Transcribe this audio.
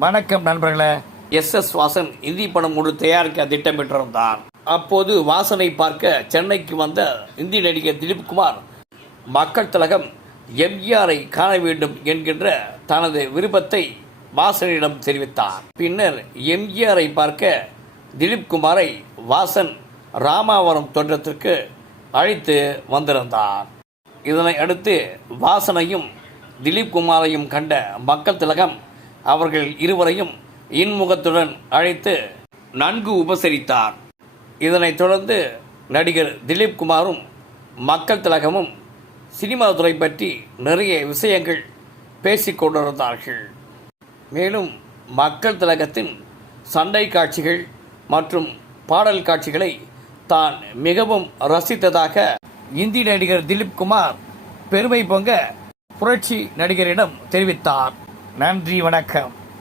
வணக்கம் நண்பர்களே. எஸ் வாசன் இந்தி படம் ஒன்று தயாரிக்க திட்டமிட்டிருந்தார். அப்போது வாசனை பார்க்க சென்னைக்கு வந்த இந்தி நடிகர் திலீப் குமார் மக்கள் திலகம் எம்ஜிஆரை காண வேண்டும் என்கின்ற தனது விருப்பத்தை வாசனிடம் தெரிவித்தார். பின்னர் எம்ஜிஆரை பார்க்க திலீப் குமாரை வாசன் ராமாவரம் தோட்டத்திற்கு அழைத்து வந்திருந்தார். இதனை அடுத்து வாசனையும் திலீப் குமாரையும் கண்ட மக்கள் திலகம் அவர்கள் இருவரையும் இன்முகத்துடன் அழைத்து நன்கு உபசரித்தார். இதனைத் தொடர்ந்து நடிகர் திலீப் குமாரும் மக்கள் திலகமும் சினிமா துறை பற்றி நிறைய விஷயங்கள் பேசிக்கொண்டிருந்தார்கள். மேலும் மக்கள் திலகத்தின் சண்டை காட்சிகள் மற்றும் பாடல் காட்சிகளை தான் மிகவும் ரசித்ததாக இந்தி நடிகர் திலீப் குமார் பெருமை பொங்க புரட்சி நடிகரிடம் தெரிவித்தார். நன்றி, வணக்கம்.